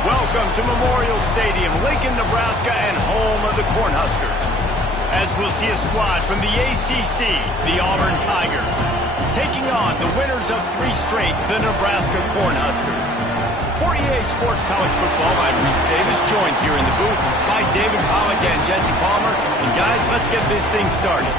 Welcome to Memorial Stadium, Lincoln, Nebraska, and home of the Cornhuskers. As we'll see a squad from the ACC, the Auburn Tigers, taking on the winners of 3 straight, the Nebraska Cornhuskers. For EA Sports College Football, I'm Reese Davis, joined here in the booth by David Pollack and Jesse Palmer. And guys, let's get this thing started.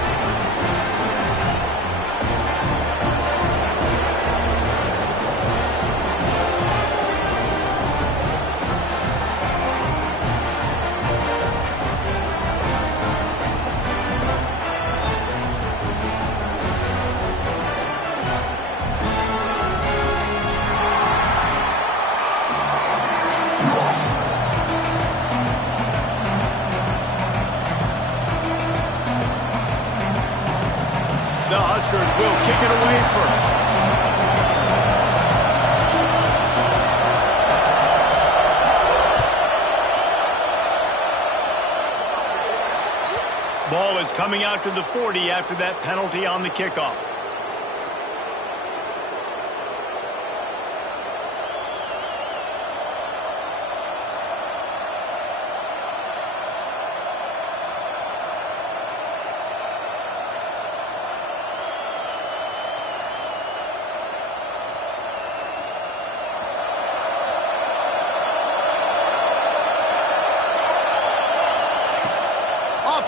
The Huskers will kick it away first. Ball is coming out to the 40 after that penalty on the kickoff.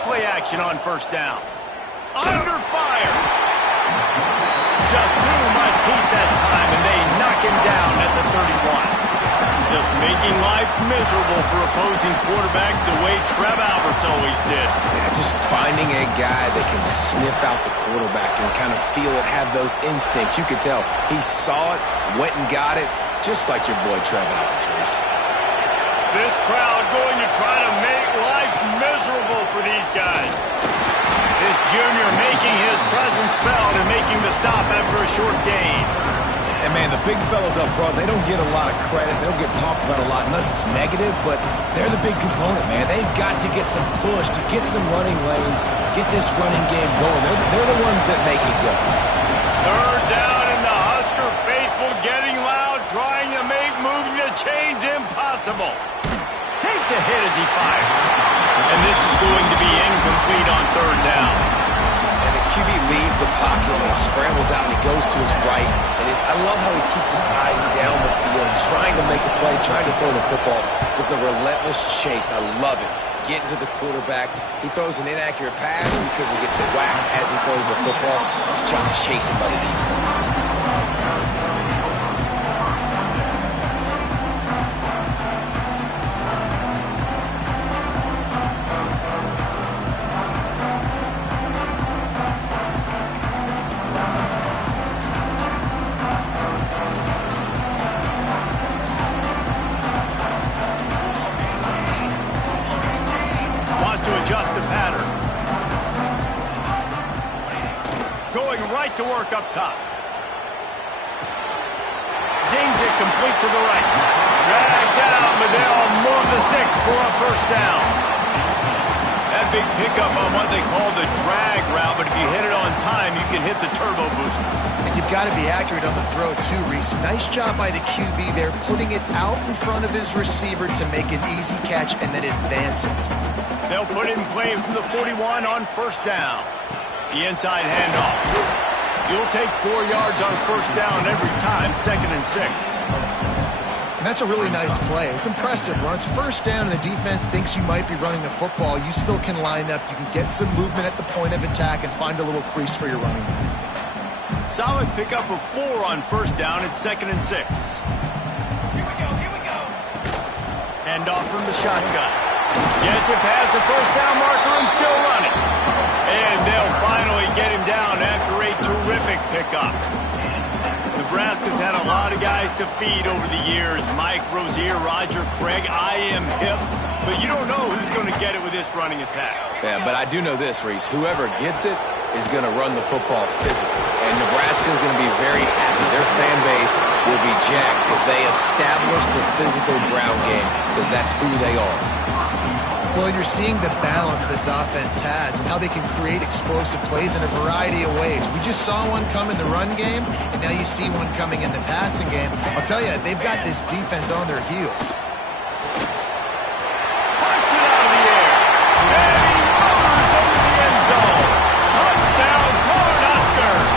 Play action on first down. Under fire. Just too much heat that time, and they knock him down at the 31. Just making life miserable for opposing quarterbacks the way Trev Alberts always did. Yeah, just finding a guy that can sniff out the quarterback and kind of feel it, have those instincts. You could tell he saw it, went and got it, just like your boy Trev Alberts, Reese. This crowd going to try to make life miserable for these guys. This junior making his presence felt and making the stop after a short gain. And, man, the big fellas up front, they don't get a lot of credit. They don't get talked about a lot unless it's negative, but they're the big component, man. They've got to get some push, to get some running lanes, get this running game going. They're the ones that make it go. Third down, and the Husker faithful getting loud, trying to make moving the chains impossible. Takes a hit as he fires. And this is going to be incomplete on third down. And the QB leaves the pocket and he scrambles out and he goes to his right. And I love how he keeps his eyes down the field, trying to make a play, trying to throw the football with the relentless chase. I love it. Getting to the quarterback. He throws an inaccurate pass because he gets whacked as he throws the football. Nice job chasing by the defense. Adjust the pattern. Going right to work up top. Zings it complete to the right. Dragged down, but they'll move the sticks for a first down. That big pickup on what they call the drag route, but if you hit it on time, you can hit the turbo boosters. And you've got to be accurate on the throw too, Reese. Nice job by the QB there, putting it out in front of his receiver to make an easy catch and then advance it. They'll put it in play from the 41 on first down. The inside handoff. You'll take 4 yards on first down every time, 2nd and 6. And that's a really nice play. It's impressive. When it's first down and the defense thinks you might be running the football, you still can line up. You can get some movement at the point of attack and find a little crease for your running back. Solid pickup of 4 on first down at 2nd and 6. Here we go. Hand off from the shotgun. Gets it past the first down marker and still running. And they'll finally get him down after a terrific pickup. Nebraska's had a lot of guys to feed over the years. Mike Rozier, Roger Craig, I am hip. But you don't know who's going to get it with this running attack. Yeah, but I do know this, Reese. Whoever gets it is going to run the football physically. And Nebraska is going to be very happy. Their fan base will be jacked if they establish the physical ground game, because that's who they are. Well, and you're seeing the balance this offense has and how they can create explosive plays in a variety of ways. We just saw one come in the run game, and now you see one coming in the passing game. I'll tell you, they've got this defense on their heels. Punts it out of the air. And he rollers over the end zone. Touchdown, Cornhuskers.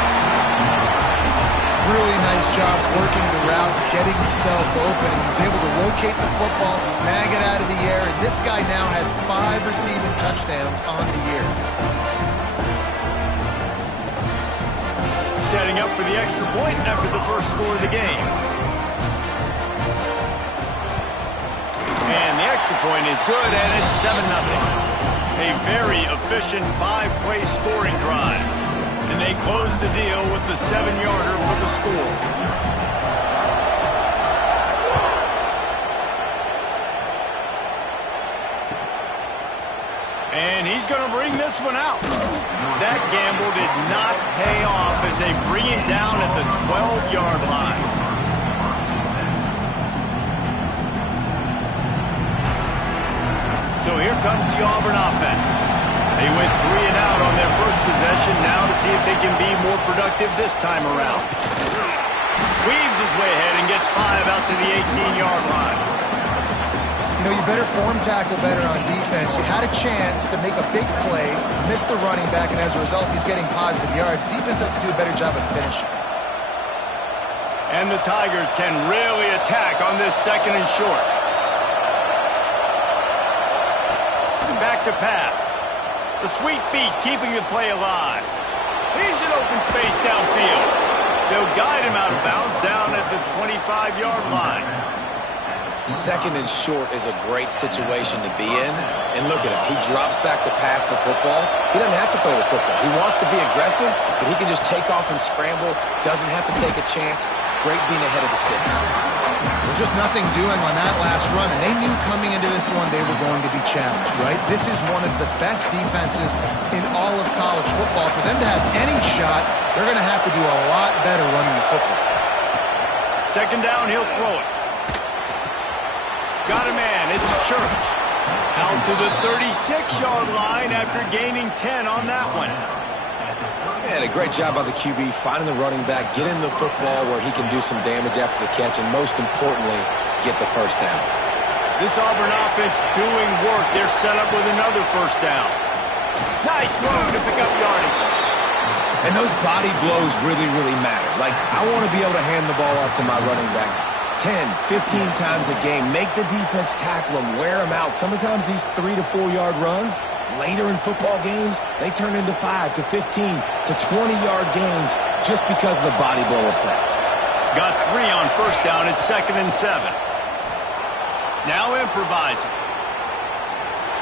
Really nice job working the route, getting himself open, and he was able to locate the football, snag it out of the air, and this guy now has 5 receiving touchdowns on the year. Setting up for the extra point after the first score of the game. And the extra point is good, and it's 7-0. A very efficient 5-play scoring drive. And they close the deal with the 7-yarder for the score. And he's going to bring this one out. That gamble did not pay off as they bring him down at the 12-yard line. So here comes the Auburn offense. They went 3 and out on their first possession, now to see if they can be more productive this time around. Weaves his way ahead and gets 5 out to the 18-yard line. You know, you better form tackle better on defense. You had a chance to make a big play, miss the running back, and as a result, he's getting positive yards. Defense has to do a better job of finishing. And the Tigers can really attack on this 2nd and short. Back to pass. The sweet feet keeping the play alive. He's in open space downfield. They'll guide him out of bounds down at the 25-yard line. 2nd and short is a great situation to be in. And look at him. He drops back to pass the football. He doesn't have to throw the football. He wants to be aggressive, but he can just take off and scramble. Doesn't have to take a chance. Great being ahead of the sticks. Well, just nothing doing on that last run, and they knew coming into this one they were going to be challenged, right? This is one of the best defenses in all of college football. For them to have any shot, they're going to have to do a lot better running the football. 2nd down, he'll throw it. Got a man, it's Church. Out to the 36-yard line after gaining 10 on that one. And a great job by the QB finding the running back, getting the football where he can do some damage after the catch, and most importantly, get the first down. This Auburn offense doing work. They're set up with another first down. Nice move to pick up yardage. And those body blows really, really matter. Like, I want to be able to hand the ball off to my running back 10, 15 times a game. Make the defense tackle them, wear them out. Sometimes these 3 to 4 yard runs, later in football games, they turn into 5 to 15 to 20-yard gains just because of the body blow effect. Got 3 on first down at 2nd and 7. Now improvising.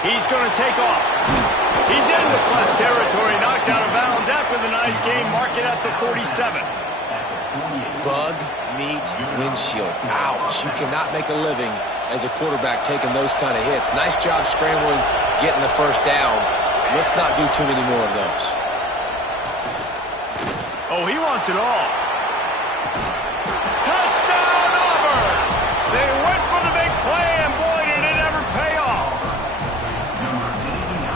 He's going to take off. He's into plus territory, knocked out of bounds after the nice game. Mark it at the 47. Bug, meat, windshield. Ouch. You cannot make a living as a quarterback taking those kind of hits. Nice job scrambling, getting the first down. Let's not do too many more of those. Oh, he wants it all. Touchdown, Auburn! They went for the big play, and boy, did it ever pay off.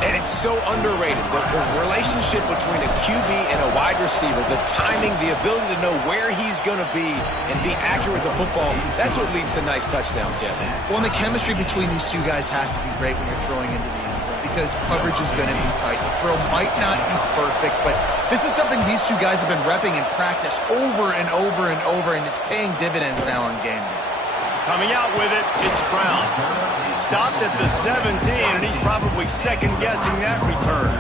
And it's so underrated. The relationship between a QB and a wide receiver, the timing, the ability to know where he's going to be and be accurate with the football, that's what leads to nice touchdowns, Jesse. Well, and the chemistry between these two guys has to be great when you're throwing into the end zone because coverage is going to be tight. The throw might not be perfect, but this is something these two guys have been repping in practice over and over and over, and it's paying dividends now on game day. Coming out with it, it's Brown. Stopped at the 17, and he's probably second-guessing that return.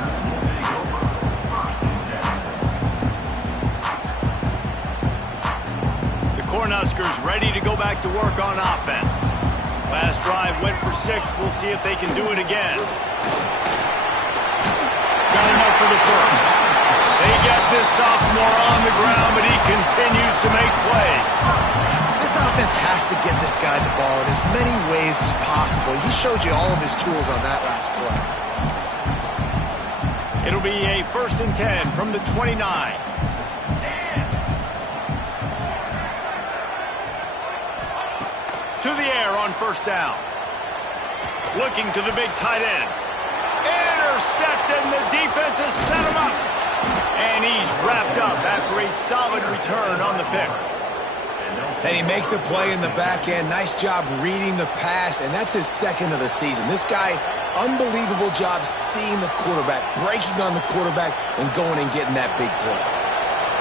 Cornhuskers ready to go back to work on offense. Last drive went for 6. We'll see if they can do it again. Got enough for the first. They get this sophomore on the ground, but he continues to make plays. This offense has to get this guy the ball in as many ways as possible. He showed you all of his tools on that last play. It'll be a 1st and 10 from the 29. To the air on 1st down. Looking to the big tight end. Intercepted, and the defense has set him up. And he's wrapped up after a solid return on the pick. And he makes a play in the back end. Nice job reading the pass, and that's his 2nd of the season. This guy, unbelievable job seeing the quarterback, breaking on the quarterback, and going and getting that big play.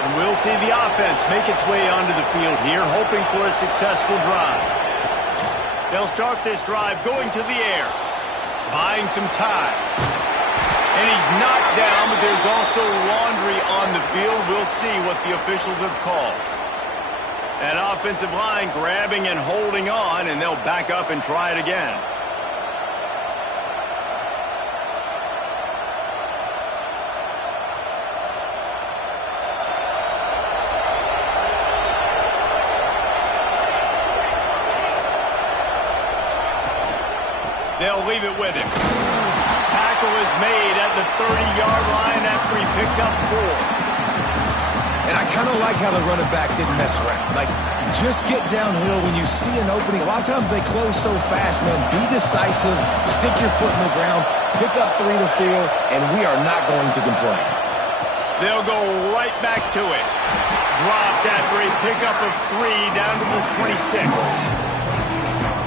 And we'll see the offense make its way onto the field here, hoping for a successful drive. They'll start this drive going to the air, buying some time. And he's knocked down, but there's also laundry on the field. We'll see what the officials have called. That offensive line grabbing and holding on, and they'll back up and try it again. They'll leave it with him. Tackle is made at the 30-yard line after he picked up 4. And I kind of like how the running back didn't mess around. Like, just get downhill when you see an opening. A lot of times they close so fast, man. Be decisive, stick your foot in the ground, pick up 3 to 4, and we are not going to complain. They'll go right back to it. Dropped after a pickup of 3 down to the 26.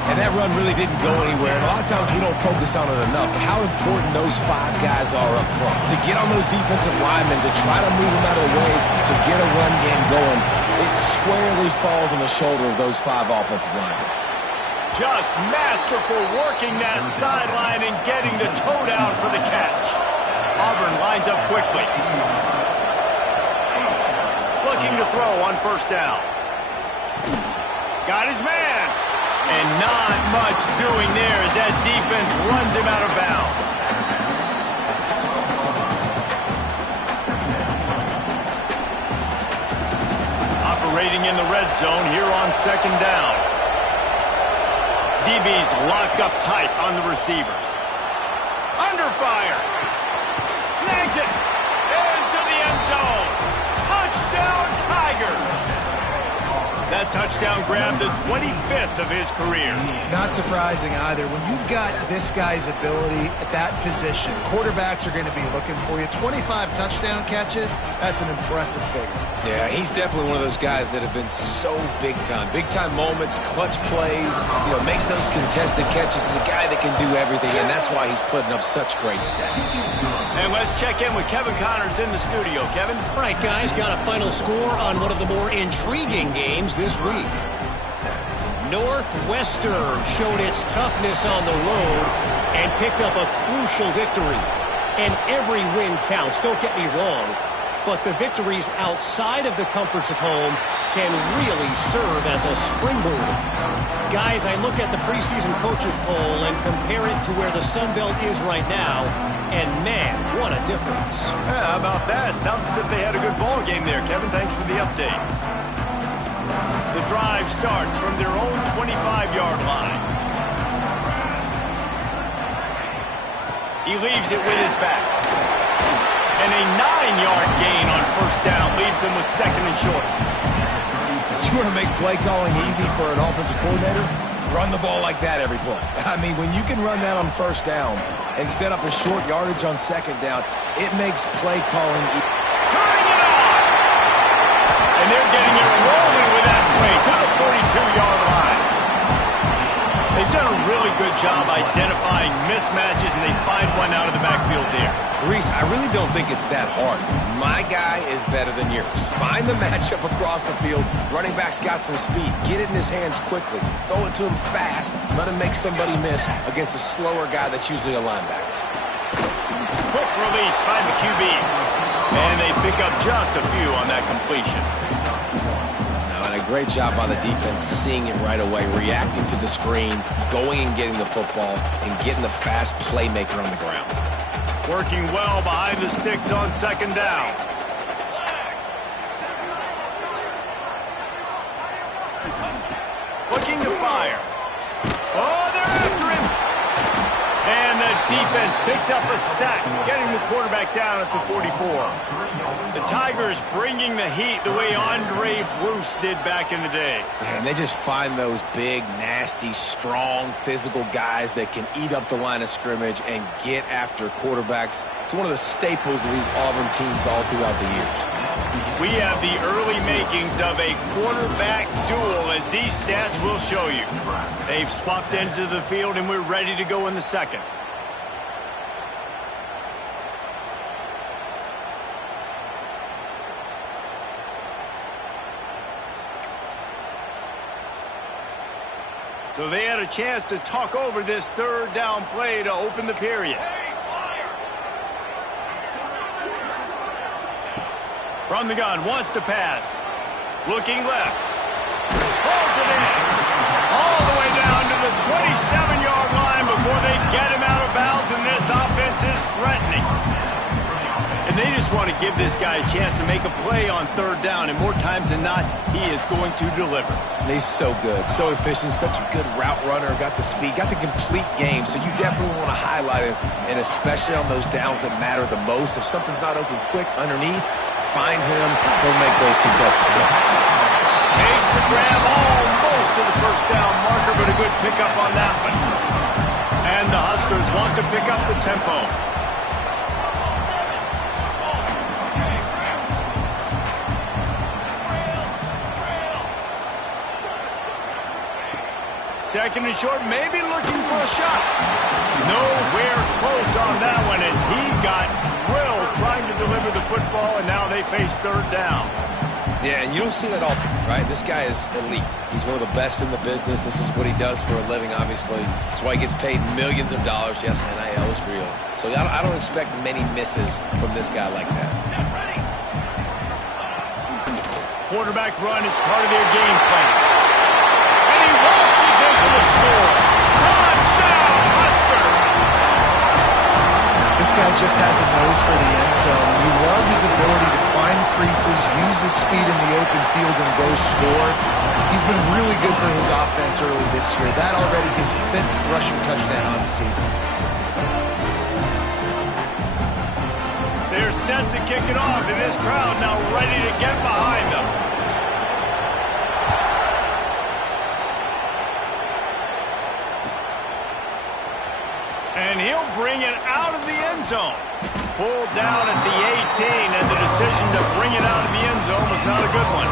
And that run really didn't go anywhere. And a lot of times we don't focus on it enough. How important those 5 guys are up front. To get on those defensive linemen, to try to move them out of the way, to get a run game going, it squarely falls on the shoulder of those 5 offensive linemen. Just masterful working that sideline and getting the toe down for the catch. Auburn lines up quickly. Looking to throw on 1st down. Got his man. And not much doing there as that defense runs him out of bounds. Operating in the red zone here on 2nd down. DB's locked up tight on the receivers. Under fire. Snags it. Into the end zone. Touchdown Tigers. That touchdown grabbed the 25th of his career. Not surprising either. When you've got this guy's ability at that position, quarterbacks are going to be looking for you. 25 touchdown catches, that's an impressive figure. Yeah, he's definitely one of those guys that have been so big time. Big time moments, clutch plays, makes those contested catches. He's a guy that can do everything, and that's why he's putting up such great stats. And let's check in with Kevin Connors in the studio. Kevin? All right, guys, got a final score on one of the more intriguing games this week. Northwestern showed its toughness on the road and picked up a crucial victory. And every win counts, don't get me wrong, but the victories outside of the comforts of home can really serve as a springboard. Guys, I look at the preseason coaches poll and compare it to where the Sun Belt is right now, and man, what a difference. Yeah, how about that? Sounds as if they had a good ball game there, Kevin. Thanks for the update. The drive starts from their own 25-yard line. He leaves it with his back. And a 9-yard gain on 1st down leaves them with 2nd and short. You want to make play calling easy for an offensive coordinator? Run the ball like that every play. I mean, when you can run that on 1st down and set up a short yardage on 2nd down, it makes play calling easy. Turning it on! And they're getting it rolling with that play to the 42-yard line. They've done a really good job identifying mismatches, and they find one out of the backfield there. Reese, I really don't think it's that hard. My guy is better than yours. Find the matchup across the field. Running back's got some speed. Get it in his hands quickly. Throw it to him fast. Let him make somebody miss against a slower guy that's usually a linebacker. Quick release by the QB. And they pick up just a few on that completion. Now, and a Great job by the defense, seeing it right away, reacting to the screen, going and getting the football, and getting the fast playmaker on the ground. Working well behind the sticks on second down. Looking to fire. Oh, they're after him. And the defense picks up a sack, getting the quarterback down at the 44. The Tigers bringing the heat the way Andre Bruce did back in the day. And they just find those big, nasty, strong, physical guys that can eat up the line of scrimmage and get after quarterbacks. It's one of the staples of these Auburn teams all throughout the years. We have the early makings of a quarterback duel, as these stats will show you. They've swapped ends of the field, and we're ready to go in the second. So they had a chance to talk over this third down play to open the period. From the gun, wants to pass. Looking left. Pulls it in. All the way down to the 27-yard line before they get him out of bounds, and this offense is threatening. And they just want to give this guy a chance to make a play on third down, and more times than not, he is going to deliver. And he's so good, so efficient, such a good route runner, got the speed, got the complete game, so you definitely want to highlight him, and especially on those downs that matter the most. If something's not open quick underneath, find him, he'll make those contested catches. Makes the grab almost to the first down marker, but a good pickup on that one. And the Huskers want to pick up the tempo. Second and short, maybe looking for a shot. Nowhere close on that one as he got drilled trying to deliver the football, and now they face third down. Yeah, and you don't see that often, right? This guy is elite. He's one of the best in the business. This is what he does for a living, obviously. That's why he gets paid millions of dollars. Yes, NIL is real. So I don't expect many misses from this guy like that. Quarterback run is part of their game plan. And he launches in for the score. Touchdown, Husker! This guy just has a nose for the end zone. You love his ability to find creases, use his speed in the open field, and go score. He's been really good for his offense early this year. That already his 5th rushing touchdown on the season. They're set to kick it off, and this crowd now ready to get behind them. And he'll bring it out of the end zone. Pulled down at the 18, and the decision to bring it out of the end zone was not a good one.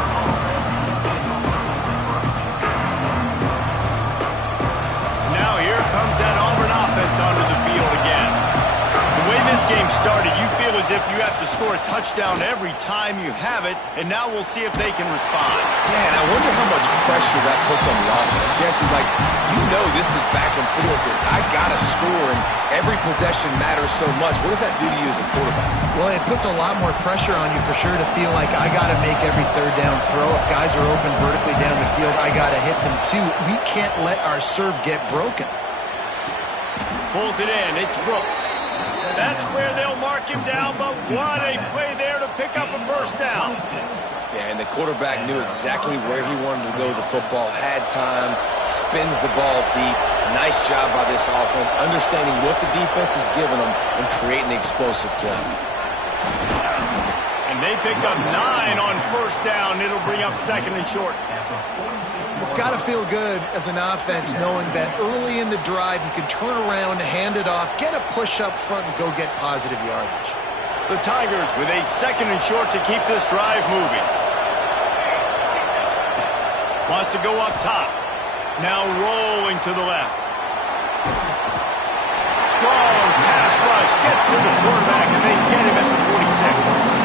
Now here comes that Auburn offense onto the field again. The way this game started, you feel as if you have to score a touchdown every time you have it, and now we'll see if they can respond. Yeah, and I wonder how much pressure that puts on the offense. Jesse, like, you know this is back and forth, and I got to score, and every possession matters so much. What does that do to you as a quarterback? Well, it puts a lot more pressure on you for sure to feel like I got to make every third down throw. If guys are open vertically down the field, I got to hit them too. We can't let our serve get broken. Pulls it in. It's Brooks. That's where they'll mark him down, but what a play there to pick up a first down. Yeah, and the quarterback knew exactly where he wanted to go with the football, had time, spins the ball deep. Nice job by this offense, understanding what the defense is giving them and creating the explosive play. And they pick up 9 on first down. It'll bring up second and short. It's got to feel good as an offense knowing that early in the drive you can turn around, hand it off, get a push up front, and go get positive yardage. The Tigers with a second and short to keep this drive moving. Wants to go up top. Now rolling to the left. Strong pass rush gets to the quarterback, and they get him at the 46.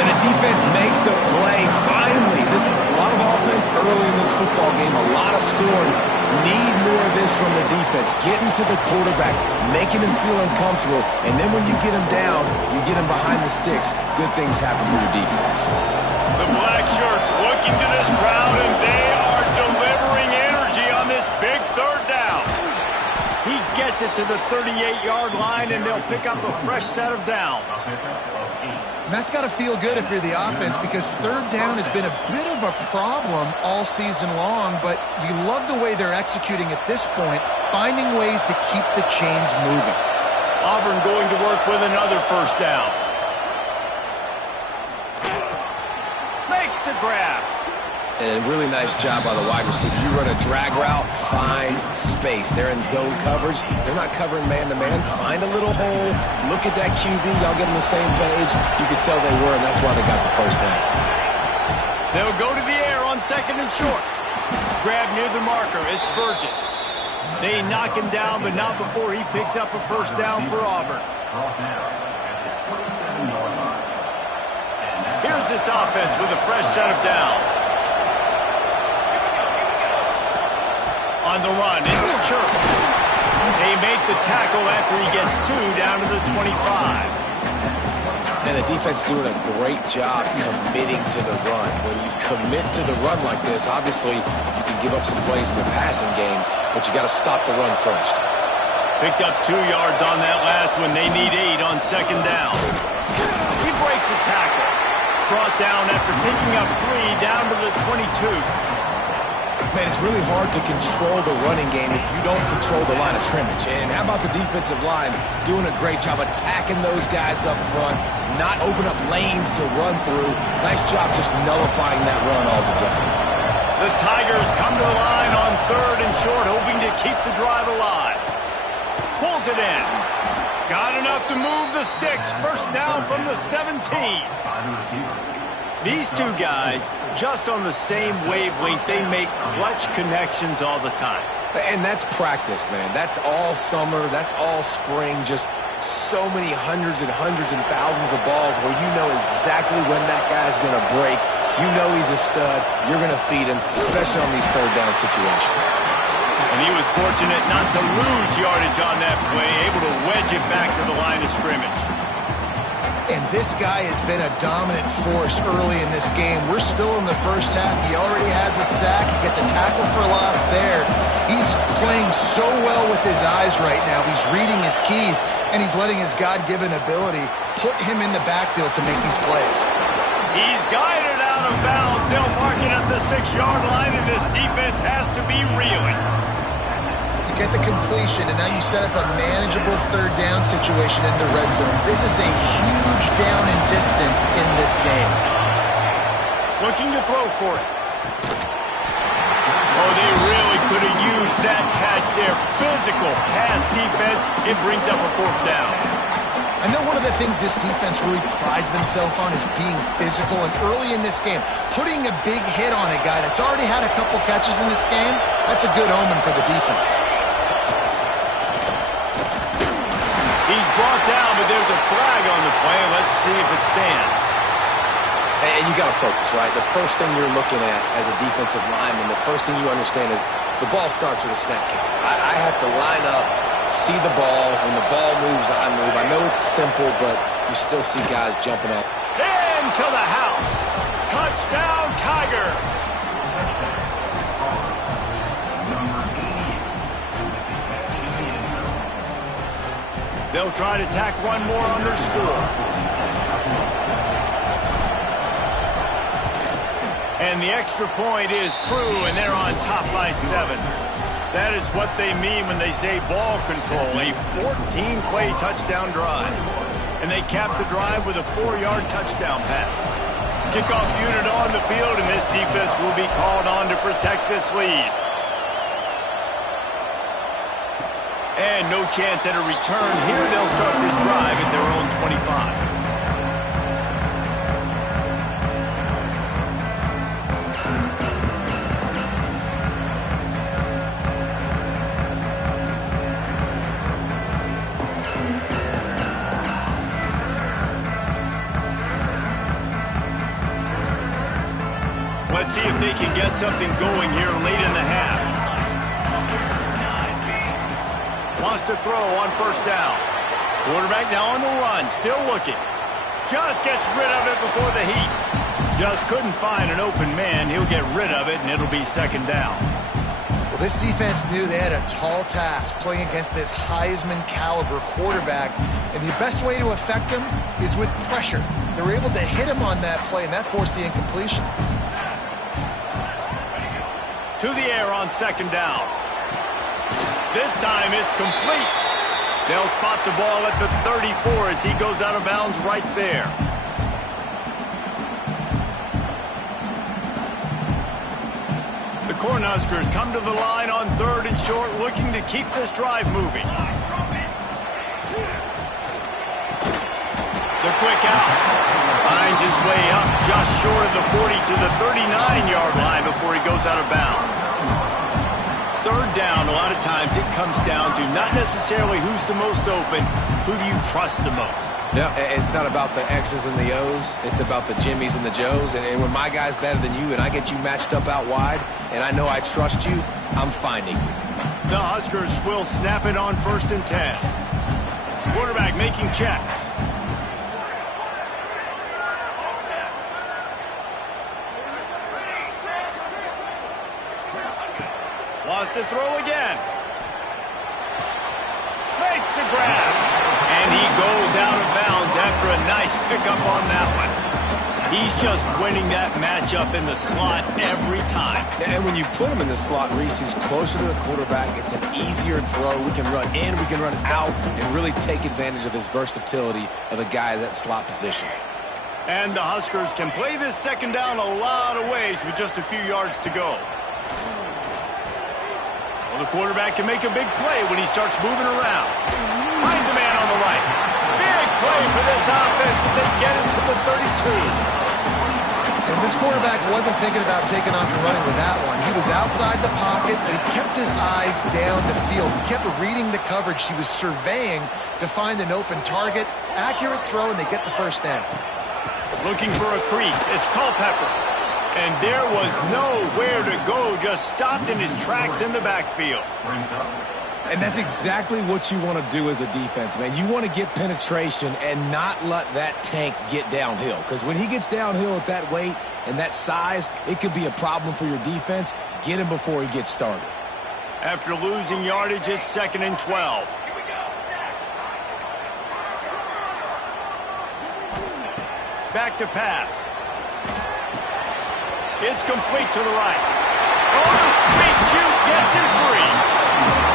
And the defense makes a play. Finally, this is a lot of offense early in this football game, a lot of scoring. Need more of this from the defense. Getting to the quarterback, making him feel uncomfortable, and then when you get him down, you get him behind the sticks. Good things happen for your defense. The black shirts looking to this crowd and get to the 38-yard line, and they'll pick up a fresh set of downs. And that's got to feel good if you're the offense, because third down has been a bit of a problem all season long, but you love the way they're executing at this point, finding ways to keep the chains moving. Auburn going to work with another first down. Makes the grab. And a really nice job by the wide receiver. You run a drag route, find space. They're in zone coverage. They're not covering man-to-man. Find a little hole. Look at that QB. Y'all get on the same page. You could tell they were, and that's why they got the first down. They'll go to the air on second and short. Grab near the marker. It's Burgess. They knock him down, but not before he picks up a first down for Auburn. Here's this offense with a fresh set of downs. On the run, it's Church. They make the tackle after he gets 2 down to the 25. And the defense doing a great job committing to the run. When you commit to the run like this, obviously you can give up some plays in the passing game, but you got to stop the run first. Picked up 2 yards on that last one. They need 8 on second down. He breaks a tackle. Brought down after picking up 3 down to the 22. Man, it's really hard to control the running game if you don't control the line of scrimmage. And how about the defensive line doing a great job attacking those guys up front, not open up lanes to run through. Nice job just nullifying that run altogether. The Tigers come to the line on third and short, hoping to keep the drive alive. Pulls it in. Got enough to move the sticks. First down from the 17. These two guys, just on the same wavelength, they make clutch connections all the time. And that's practice, man. That's all summer. That's all spring. Just so many hundreds and thousands of balls where you know exactly when that guy's going to break. You know he's a stud. You're going to feed him, especially on these third down situations. And he was fortunate not to lose yardage on that play, able to wedge it back to the line of scrimmage. And this guy has been a dominant force early in this game. We're still in the first half. He already has a sack. He gets a tackle for loss there. He's playing so well with his eyes right now. He's reading his keys, and he's letting his God-given ability put him in the backfield to make these plays. He's guided out of bounds. They'll mark it at the 6-yard line, and this defense has to be reeling. Get the completion, and now you set up a manageable third down situation in the red zone. This is a huge down in distance in this game. Looking to throw for it. Oh, they really could have used that catch there. Physical pass defense. It brings up a fourth down. I know one of the things this defense really prides themselves on is being physical, and early in this game, putting a big hit on a guy that's already had a couple catches in this game, that's a good omen for the defense. He's brought down, but there's a flag on the play. Let's see if it stands. And you got to focus, right? The first thing you're looking at as a defensive lineman, the first thing you understand is the ball starts with a snap kick. I have to line up, see the ball. When the ball moves, I move. I know it's simple, but you still see guys jumping up. Into the house. Touchdown, Tigers. They'll try to tack one more on their score. And the extra point is true, and they're on top by 7. That is what they mean when they say ball control, a 14-play touchdown drive. And they cap the drive with a 4-yard touchdown pass. Kickoff unit on the field, and this defense will be called on to protect this lead. And no chance at a return here. They'll start this drive at their own 25. Let's see if they can get something going here late in the half. Wants to throw on first down. Quarterback now on the run, still looking. Just gets rid of it before the heat. Just couldn't find an open man. He'll get rid of it, and it'll be second down. Well, This defense knew they had a tall task playing against this Heisman caliber quarterback, and the best way to affect him is with pressure. They were able to hit him on that play, and that forced the incompletion. To the air on second down. This time it's complete. They'll spot the ball at the 34 as he goes out of bounds right there. The Cornhuskers come to the line on 3rd and short, looking to keep this drive moving. The quick out. Finds his way up just short of the 40 to the 39-yard line before he goes out of bounds. 3rd down, a lot of times it comes down to not necessarily who's the most open, who do you trust the most? Yeah, it's not about the X's and the O's. It's about the Jimmies and the Joes. And when my guy's better than you and I get you matched up out wide and I know I trust you, I'm finding you. The Huskers will snap it on 1st and 10. Quarterback making checks. Wants to throw again. Makes the grab. And he goes out of bounds after a nice pickup on that one. He's just winning that matchup in the slot every time. And when you put him in the slot, Reese, he's closer to the quarterback. It's an easier throw. We can run in, we can run out, and really take advantage of his versatility of the guy at that slot position. And the Huskers can play this second down a lot of ways with just a few yards to go. The quarterback can make a big play when he starts moving around. Finds a man on the right. Big play for this offense as they get into the 32. And this quarterback wasn't thinking about taking off and running with that one. He was outside the pocket, but he kept his eyes down the field. He kept reading the coverage. He was surveying to find an open target. Accurate throw, and they get the first down. Looking for a crease. It's Culpepper. And there was nowhere to go, just stopped in his tracks in the backfield. And that's exactly what you want to do as a defense, man. You want to get penetration and not let that tank get downhill. Because when he gets downhill at that weight and that size, it could be a problem for your defense. Get him before he gets started. After losing yardage, it's 2nd and 12. Back to pass. It's complete to the right. Oh, the sweep juke gets him free.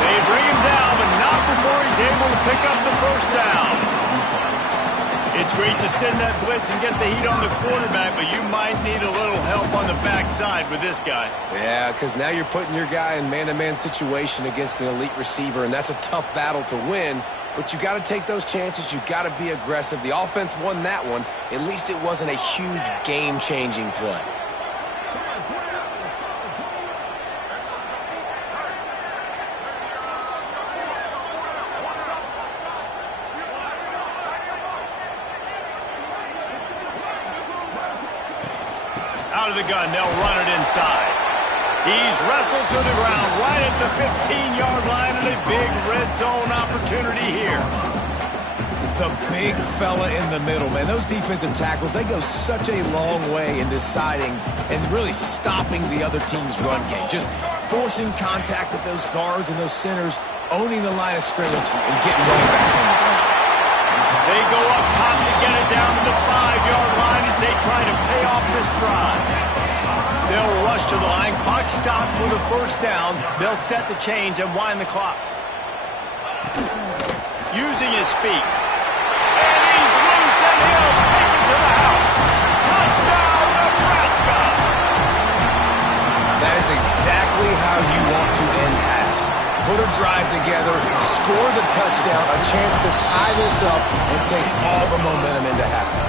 They bring him down, but not before he's able to pick up the first down. It's great to send that blitz and get the heat on the quarterback, but you might need a little help on the backside with this guy. Yeah, because now you're putting your guy in man-to-man situation against an elite receiver, and that's a tough battle to win. But you got to take those chances. You got to be aggressive. The offense won that one. At least it wasn't a huge game-changing play. Out of the gun, they'll run it inside. He's wrestled to the ground right at the 15-yard line, and a big red zone opportunity here. The big fella in the middle, man. Those defensive tackles, they go such a long way in deciding and really stopping the other team's run game. Just forcing contact with those guards and those centers, owning the line of scrimmage, and getting running backs on the ground. They go up top to get it down to the 5-yard line as they try to pay off this drive. They'll rush to the line. Clock stopped for the first down. They'll set the chains and wind the clock. Using his feet. And he's loose, and he'll take it to the house. Touchdown, Nebraska! That is exactly how you want to end halves. Put a drive together, score the touchdown, a chance to tie this up, and take all the momentum into halftime.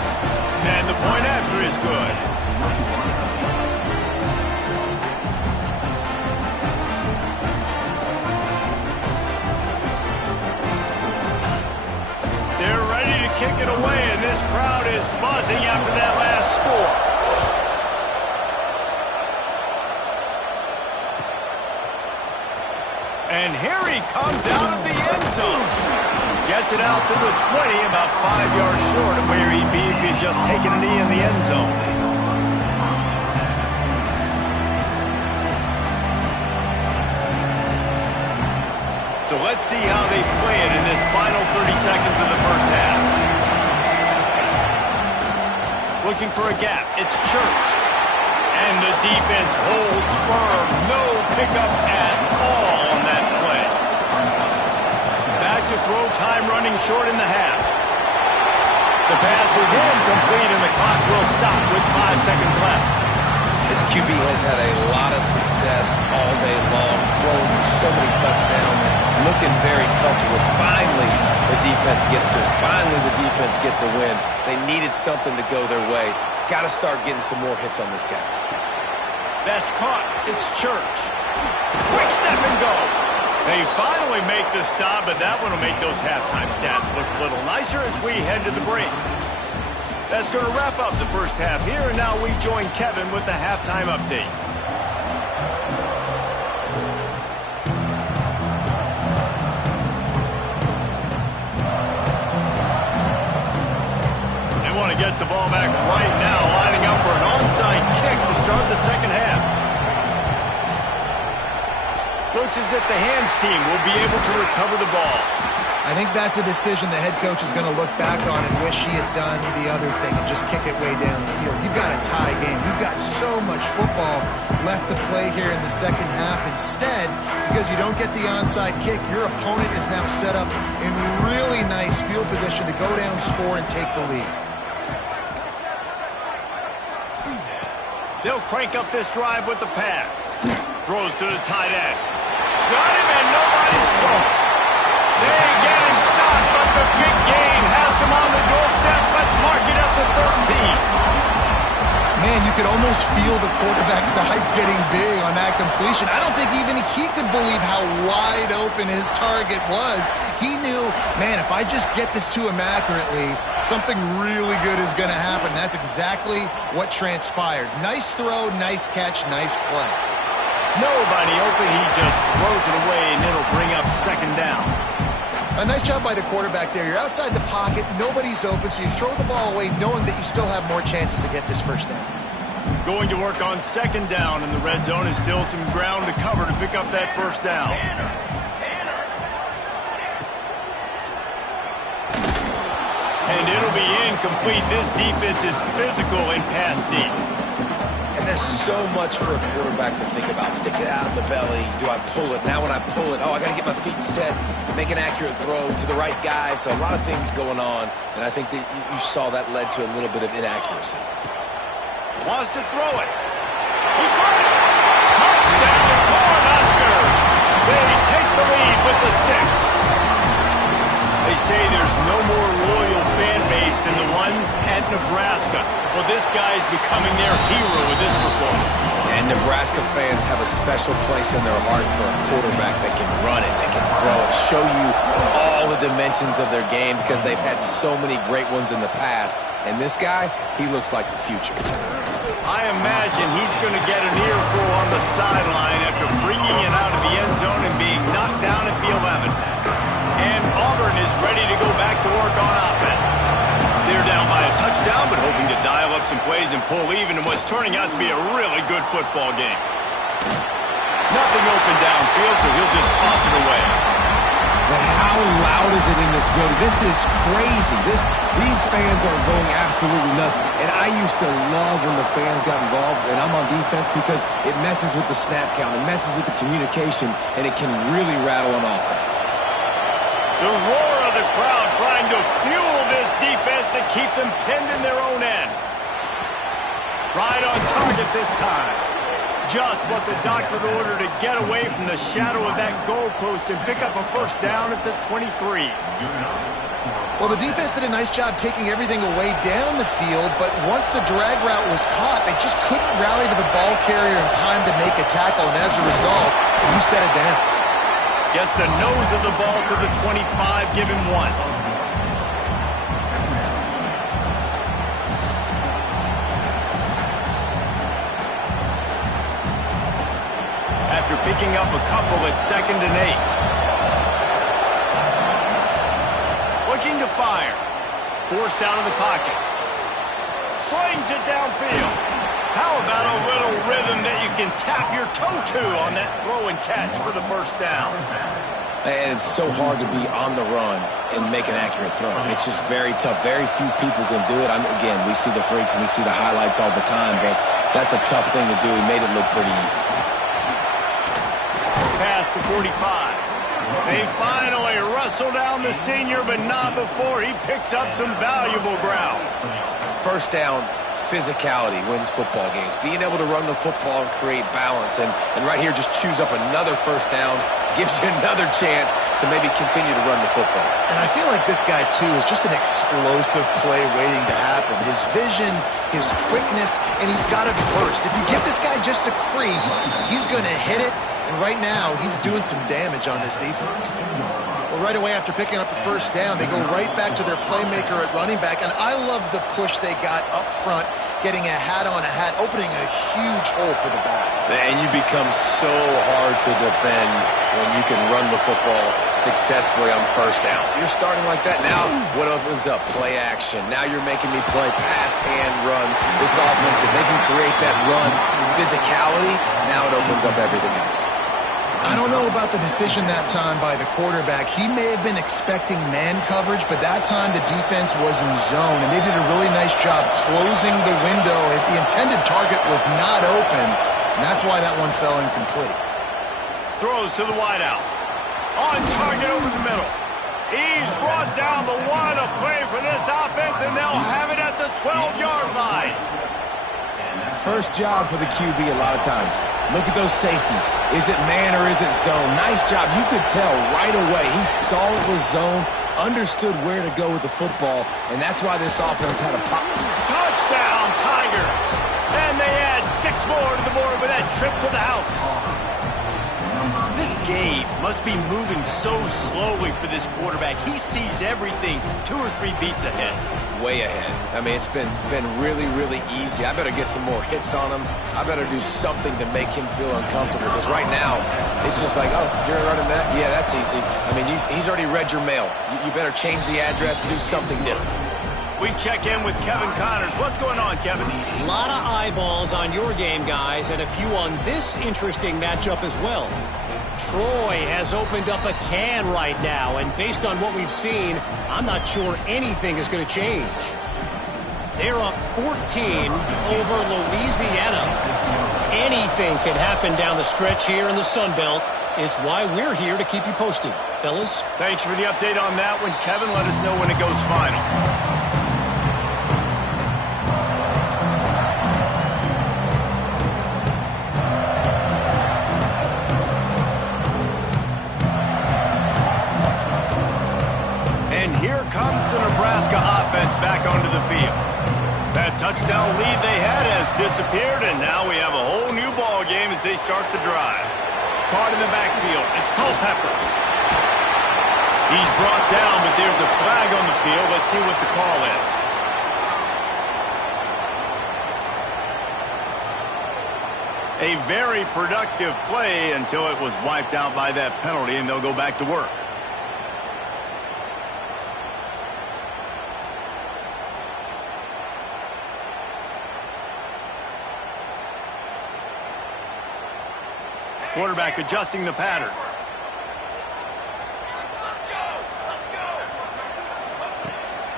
And the point after is good. They're ready to kick it away, and this crowd is buzzing after that last score. And here he comes out of the end zone. Gets it out to the 20, about 5 yards short of where he'd be if he'd just taken a knee in the end zone. So let's see how they play it in this final 30 seconds of the first half. Looking for a gap. It's Church. And the defense holds firm. No pickup at all on that play. Back to throw, time running short in the half. The pass is incomplete, and the clock will stop with 5 seconds left. This QB has had a lot of success all day long, throwing for so many touchdowns, looking very comfortable. Finally, the defense gets to it. Finally, the defense gets a win. They needed something to go their way. Got to start getting some more hits on this guy. That's caught. It's Church. Quick step and go. They finally make the stop, but that one will make those halftime stats look a little nicer as we head to the break. That's going to wrap up the first half here, and now we join Kevin with the halftime update. They want to get the ball back right now, lining up for an onside kick to start the second half. Looks as if the hands team will be able to recover the ball. I think that's a decision the head coach is going to look back on and wish he had done the other thing and just kick it way down the field. You've got a tie game. You've got so much football left to play here in the second half. Instead, because you don't get the onside kick, your opponent is now set up in really nice field position to go down, score, and take the lead. They'll crank up this drive with the pass. Throws to the tight end. Got him, and nobody's close. They get him stopped, but the big gain has him on the doorstep. Let's mark it up to 13. Man, you could almost feel the quarterback's eyes getting big on that completion. I don't think even he could believe how wide open his target was. He knew, man, if I just get this to him accurately, something really good is going to happen. That's exactly what transpired. Nice throw, nice catch, nice play. Nobody open, he just throws it away, and it'll bring up second down. A nice job by the quarterback there. You're outside the pocket, nobody's open, so you throw the ball away knowing that you still have more chances to get this first down. Going to work on second down in the red zone is still some ground to cover to pick up that first down. And it'll be incomplete. This defense is physical and pass deep. And there's so much for a quarterback to think about. Stick it out of the belly. Do I pull it? Now when I pull it, I got to get my feet set, make an accurate throw to the right guy. So a lot of things going on, and I think that you saw that led to a little bit of inaccuracy. Wants to throw it. He caught it. Touchdown, Cornhuskers. They take the lead with the 6. They say there's no more loyal fan base than the one at Nebraska. Well, this guy's becoming their hero with this performance. And Nebraska fans have a special place in their heart for a quarterback that can run it, that can throw it, show you all the dimensions of their game because they've had so many great ones in the past. And this guy, he looks like the future. I imagine he's going to get an earful on the sideline after bringing it out of the end zone and being knocked down at the 11. And Auburn is ready to go back to work on offense. They're down by a touchdown, but hoping to dial up some plays and pull even in what's turning out to be a really good football game. Nothing open downfield, so he'll just toss it away. But how loud is it in this building? This is crazy. These fans are going absolutely nuts. And I used to love when the fans got involved, and I'm on defense because it messes with the snap count, it messes with the communication, and it can really rattle an offense. The roar of the crowd trying to fuel this defense to keep them pinned in their own end. Right on target this time. Just what the doctor ordered to get away from the shadow of that goalpost and pick up a first down at the 23. Well, the defense did a nice job taking everything away down the field, but once the drag route was caught, they just couldn't rally to the ball carrier in time to make a tackle, and as a result, you set it down. Gets the nose of the ball to the 25, give him 1. After picking up a couple at 2nd and 8. Looking to fire. Forced out of the pocket. Slings it downfield. How about a little rhythm that you can tap your toe to on that throw and catch for the first down? And it's so hard to be on the run and make an accurate throw. It's just very tough. Very few people can do it. Again, we see the freaks and we see the highlights all the time, but that's a tough thing to do. He made it look pretty easy. Past the 45. They finally wrestle down the senior, but not before he picks up some valuable ground. First down, physicality wins football games. Being able to run the football and create balance. And right here, just choose up another first down, gives you another chance to maybe continue to run the football. And I feel like this guy, too, is just an explosive play waiting to happen. His vision, his quickness, and he's got to burst. If you give this guy just a crease, he's going to hit it. And right now, he's doing some damage on this defense. Well, right away after picking up the first down, they go right back to their playmaker at running back. And I love the push they got up front, getting a hat on a hat, opening a huge hole for the back. And you become so hard to defend when you can run the football successfully on first down. You're starting like that. Now, what opens up? Play action. Now you're making me play pass and run. This offense, if they can create that run physicality, now it opens up everything else. I don't know about the decision that time by the quarterback. He may have been expecting man coverage, but that time the defense was in zone, and they did a really nice job closing the window. The intended target was not open, and that's why that one fell incomplete. Throws to the wideout. On target over the middle. He's brought down the one to play for this offense, and they'll have it at the 12-yard line. First job for the QB a lot of times. Look at those safeties. Is it man or is it zone? Nice job. You could tell right away. He saw it was zone, understood where to go with the football, and that's why this offense had a pop. Touchdown, Tigers. And they add 6 more to the board with that trip to the house. This game must be moving so slowly for this quarterback. He sees everything 2 or 3 beats ahead. Way ahead. I mean, it's been really, really easy. I better get some more hits on him. I better do something to make him feel uncomfortable, because right now, it's just like, oh, you're running that? Yeah, that's easy. I mean, he's already read your mail. You better change the address and do something different. We check in with Kevin Connors. What's going on, Kevin? A lot of eyeballs on your game, guys, and a few on this interesting matchup as well. Troy has opened up a can right now, and based on what we've seen, I'm not sure anything is going to change. They're up 14 over Louisiana. Anything can happen down the stretch here in the Sun Belt. It's why we're here to keep you posted. Fellas? Thanks for the update on that one, Kevin. Let us know when it goes final. Comes the Nebraska offense back onto the field. That touchdown lead they had has disappeared, and now we have a whole new ball game as they start the drive. Caught in the backfield. It's Culpepper. He's brought down, but there's a flag on the field. Let's see what the call is. A very productive play until it was wiped out by that penalty, and they'll go back to work. Quarterback adjusting the pattern.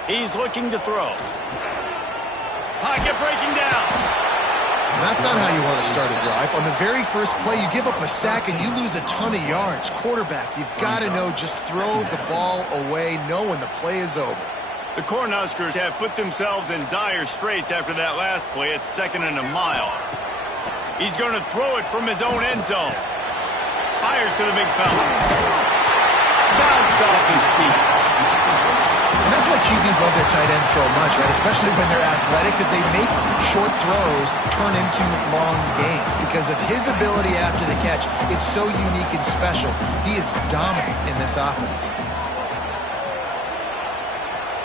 He's looking to throw. Pocket breaking down. And that's not how you want to start a drive. On the very first play, you give up a sack and you lose a ton of yards. Quarterback, you've got to know, just throw the ball away, know when the play is over. The Cornhuskers have put themselves in dire straits after that last play. It's 2nd and a mile. He's going to throw it from his own end zone. Fires to the big fella. Bounced off his feet. And that's why QBs love their tight ends so much, right? Especially when they're athletic, because they make short throws turn into long gains. Because of his ability after the catch, it's so unique and special. He is dominant in this offense.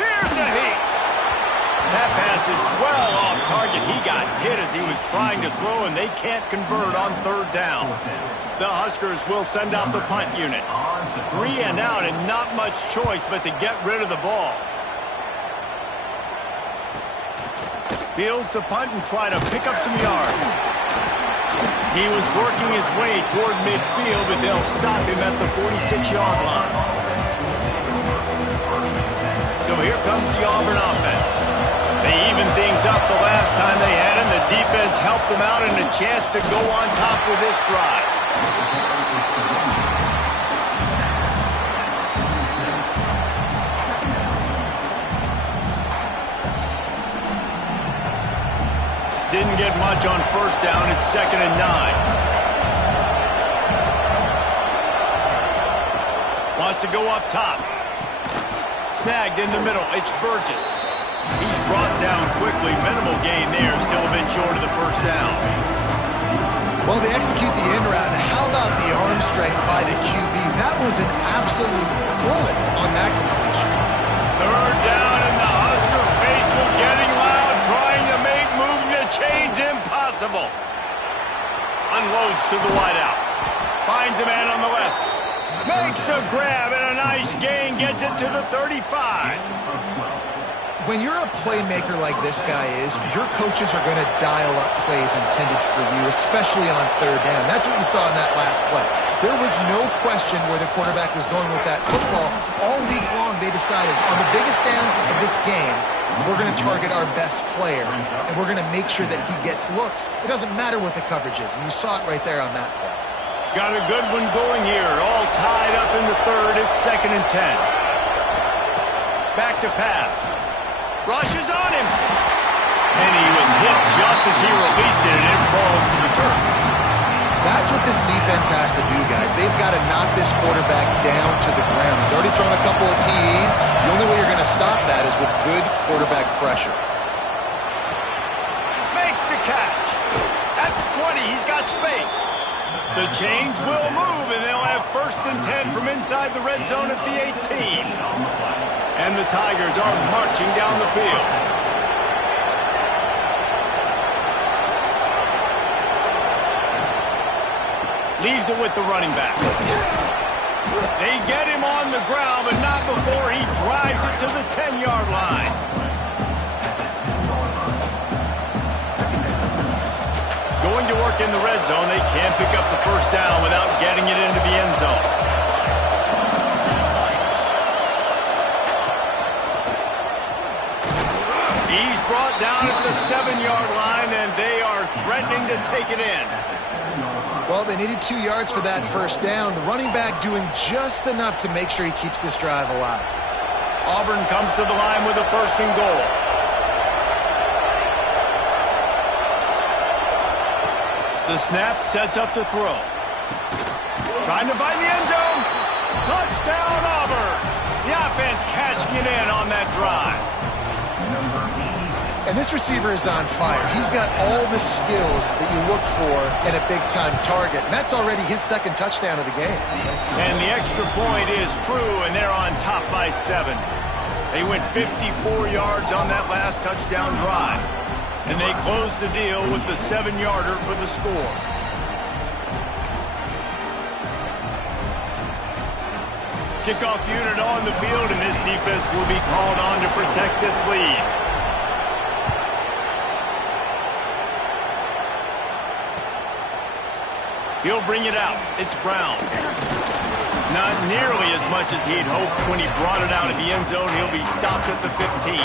Here's a hit. That pass is well off target. He got hit as he was trying to throw, and they can't convert on 3rd down. The Huskers will send out the punt unit. 3 and out, and not much choice but to get rid of the ball. Fields to punt and try to pick up some yards. He was working his way toward midfield, but they'll stop him at the 46-yard line. So here comes the Auburn offense. They evened things up the last time they had him. The defense helped them out and a chance to go on top with this drive. Didn't get much on first down. It's 2nd and 9. Wants to go up top. Snagged in the middle. It's Burgess. He's brought down quickly. Minimal gain there. Still a bit short of the first down. Well, they execute the in route. And how about the arm strength by the QB? That was an absolute bullet on that completion. 3rd down, and the Husker faithful getting loud, trying to make moving the chains impossible. Unloads to the wideout. Finds a man on the left. Makes the grab, and a nice gain. Gets it to the 35. When you're a playmaker like this guy is, your coaches are going to dial up plays intended for you, especially on 3rd down. That's what you saw in that last play. There was no question where the quarterback was going with that football. All week long, they decided on the biggest downs of this game, we're going to target our best player, and we're going to make sure that he gets looks. It doesn't matter what the coverage is, and you saw it right there on that play. Got a good one going here. All tied up in the 3rd. It's 2nd and 10. Back to pass. Rushes on him. And he was hit just as he released it, and it falls to the turf. That's what this defense has to do, guys. They've got to knock this quarterback down to the ground. He's already thrown a couple of TDs. The only way you're going to stop that is with good quarterback pressure. Makes the catch. At the 20, he's got space. The chains will move, and they'll have 1st and 10 from inside the red zone at the 18. And the Tigers are marching down the field. Leaves it with the running back. They get him on the ground, but not before he drives it to the 10-yard line. Going to work in the red zone, they can't pick up the first down without getting it into the end zone. He's brought down at the 7-yard line, and they are threatening to take it in. Well, they needed 2 yards for that first down. The running back doing just enough to make sure he keeps this drive alive. Auburn comes to the line with a 1st and goal. The snap sets up to throw. Trying to find the end zone. Touchdown, Auburn. The offense cashing it in on that drive. And this receiver is on fire. He's got all the skills that you look for in a big-time target. And that's already his 2nd touchdown of the game. And the extra point is true, and they're on top by 7. They went 54 yards on that last touchdown drive. And they close the deal with the 7-yarder for the score. Kickoff unit on the field, and this defense will be called on to protect this lead. He'll bring it out. It's Brown. Not nearly as much as he'd hoped when he brought it out of the end zone. He'll be stopped at the 15.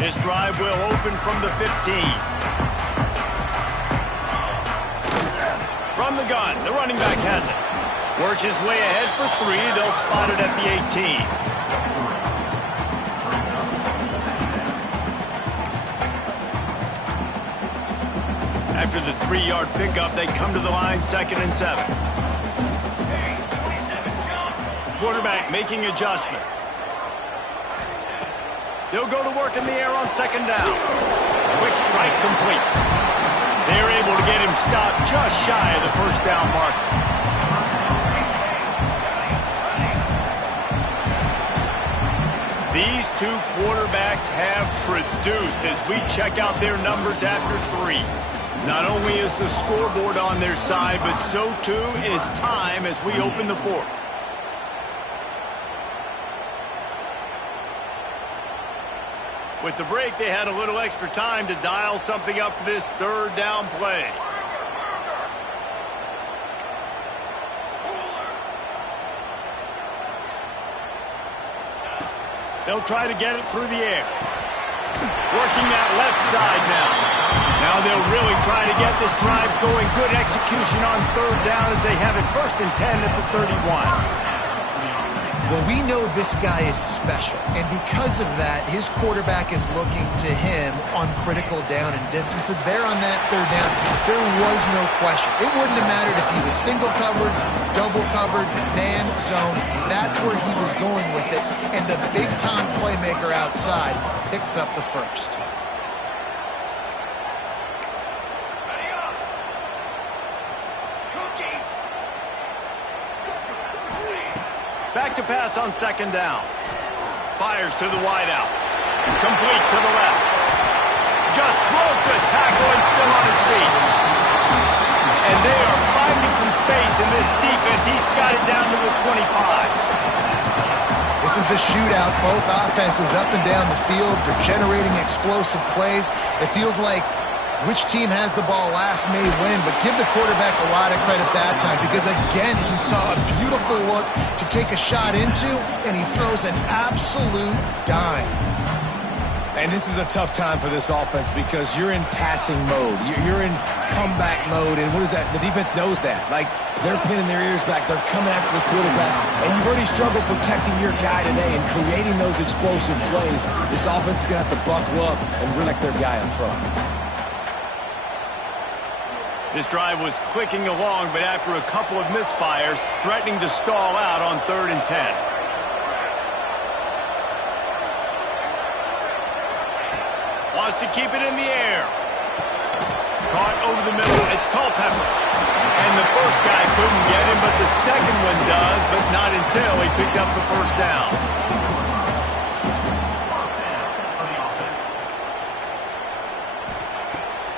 This drive will open from the 15. From the gun, the running back has it. Works his way ahead for 3. They'll spot it at the 18. After the 3-yard pickup, they come to the line 2nd and 7. Quarterback making adjustments. They'll go to work in the air on 2nd down. Quick strike complete. They're able to get him stopped just shy of the first down marker. These two quarterbacks have produced as we check out their numbers after 3. Not only is the scoreboard on their side, but so too is time as we open the fourth. With the break, they had a little extra time to dial something up for this third down play. They'll try to get it through the air. Working that left side now. Now they'll really try to get this drive going. Good execution on third down as they have it 1st and 10 at the 31. Well, we know this guy is special, and because of that, his quarterback is looking to him on critical down and distances. There on that third down, there was no question. It wouldn't have mattered if he was single covered, double covered, man, zone. That's where he was going with it, and the big-time playmaker outside picks up the first. Back to pass on 2nd down. Fires to the wideout. Complete to the left. Just broke the tackle and still on his feet. And they are finding some space in this defense. He's got it down to the 25. This is a shootout. Both offenses up and down the field. They're generating explosive plays. It feels like which team has the ball last may win, but give the quarterback a lot of credit that time because, again, he saw a beautiful look to take a shot into, and he throws an absolute dime. And this is a tough time for this offense because you're in passing mode. You're in comeback mode, and what is that? The defense knows that. Like, they're pinning their ears back. They're coming after the quarterback, and you've already struggled protecting your guy today and creating those explosive plays. This offense is going to have to buckle up and protect their guy in front. This drive was clicking along, but after a couple of misfires, threatening to stall out on 3rd and 10. Wants to keep it in the air. Caught over the middle. It's Culpepper. And the first guy couldn't get him, but the second one does, but not until he picked up the 1st down.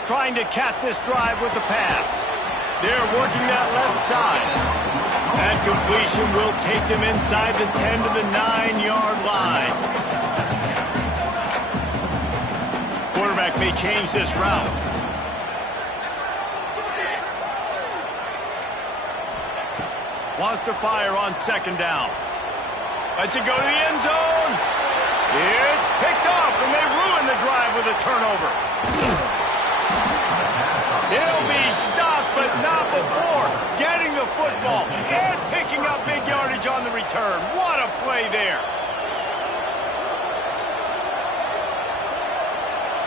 Trying to cap this drive with the pass. They're working that left side. That completion will take them inside the 10 to the 9-yard line. Quarterback may change this route. Wants to fire on 2nd down. Lets it go to the end zone. It's picked off, and they ruin the drive with a turnover. He'll be stopped, but not before getting the football and picking up big yardage on the return. What a play there.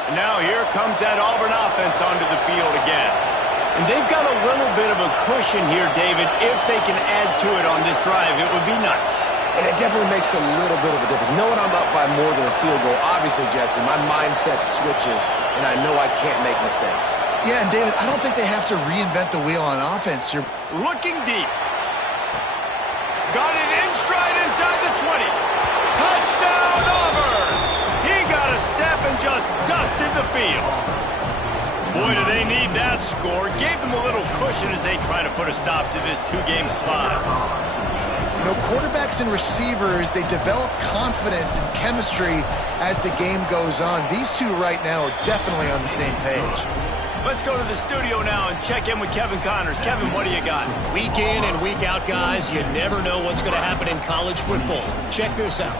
And now here comes that Auburn offense onto the field again. And they've got a little bit of a cushion here, David. If they can add to it on this drive, it would be nice. And it definitely makes a little bit of a difference. Knowing I'm up by more than a field goal, obviously, Jesse, my mindset switches, and I know I can't make mistakes. Yeah, and David, I don't think they have to reinvent the wheel on offense. You're looking deep. Got it in stride inside the 20. Touchdown, Auburn! He got a step and just dusted the field. Boy, do they need that score. Gave them a little cushion as they try to put a stop to this 2-game slide. You know, quarterbacks and receivers, they develop confidence and chemistry as the game goes on. These two right now are definitely on the same page. Let's go to the studio now and check in with Kevin Connors. Kevin, what do you got? Week in and week out, guys, you never know what's going to happen in college football. Check this out.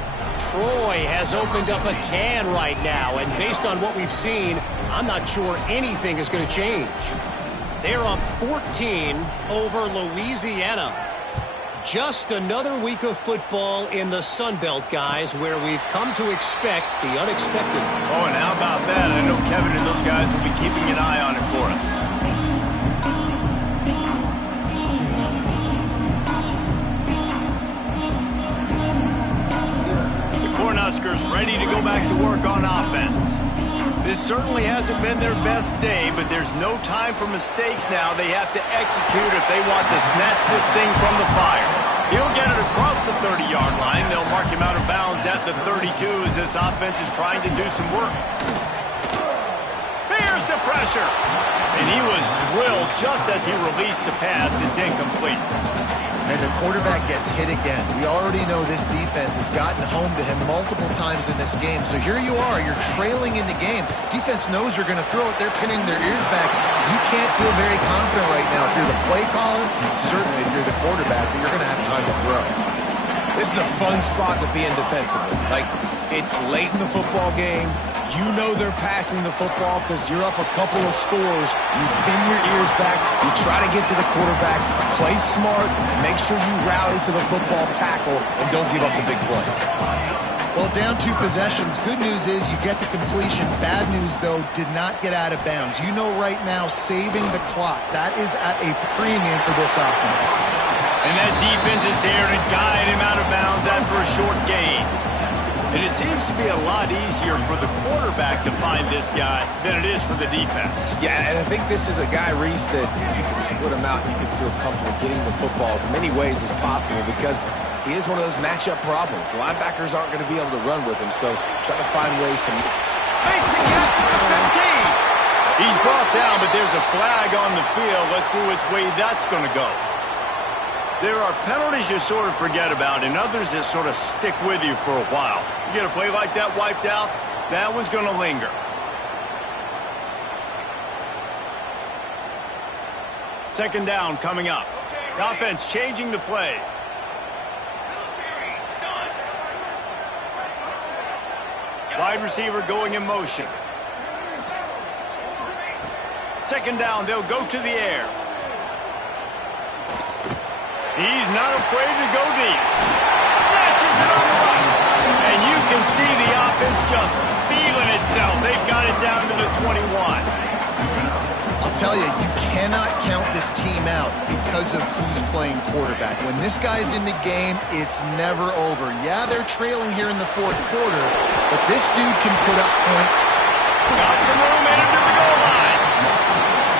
Troy has opened up a can right now, and based on what we've seen, I'm not sure anything is going to change. They're up 14 over Louisiana. Just another week of football in the Sun Belt, guys, where we've come to expect the unexpected. Oh, and how about that? I know Kevin and those guys will be keeping an eye on it for us. The Cornhuskers ready to go back to work on offense. This certainly hasn't been their best day, but there's no time for mistakes now. They have to execute if they want to snatch this thing from the fire. He'll get it across the 30-yard line. They'll mark him out of bounds at the 32 as this offense is trying to do some work. Here's the pressure. And he was drilled just as he released the pass. It's incomplete. And the quarterback gets hit again. We already know this defense has gotten home to him multiple times in this game. So here you are, you're trailing in the game. Defense knows you're going to throw it. They're pinning their ears back. You can't feel very confident right now if you're the play caller, certainly if you're the quarterback, that you're going to have time to throw. This is a fun spot to be in defensively. Like, it's late in the football game. You know they're passing the football because you're up a couple of scores. You pin your ears back. You try to get to the quarterback. Play smart. Make sure you rally to the football tackle and don't give up the big plays. Well, down 2 possessions. Good news is you get the completion. Bad news, though, did not get out of bounds. You know right now, saving the clock. That is at a premium for this offense. And that defense is there to guide him out of bounds after a short gain. And it seems to be a lot easier for the quarterback to find this guy than it is for the defense. Yeah, and I think this is a guy, Reese, that you can split him out and you can feel comfortable getting the football as many ways as possible because he is one of those matchup problems. Linebackers aren't going to be able to run with him, so try to find ways to... Makes a catch at the 15. He's brought down, but there's a flag on the field. Let's see which way that's going to go. There are penalties you sort of forget about and others that sort of stick with you for a while. You get a play like that wiped out, that one's going to linger. Second down coming up. The offense changing the play. Wide receiver going in motion. Second down, they'll go to the air. He's not afraid to go deep. Snatches it on the run. And you can see the offense just feeling itself. They've got it down to the 21. I'll tell you, you cannot count this team out because of who's playing quarterback. When this guy's in the game, it's never over. Yeah, they're trailing here in the 4th quarter, but this dude can put up points. Got some room in under the goal line.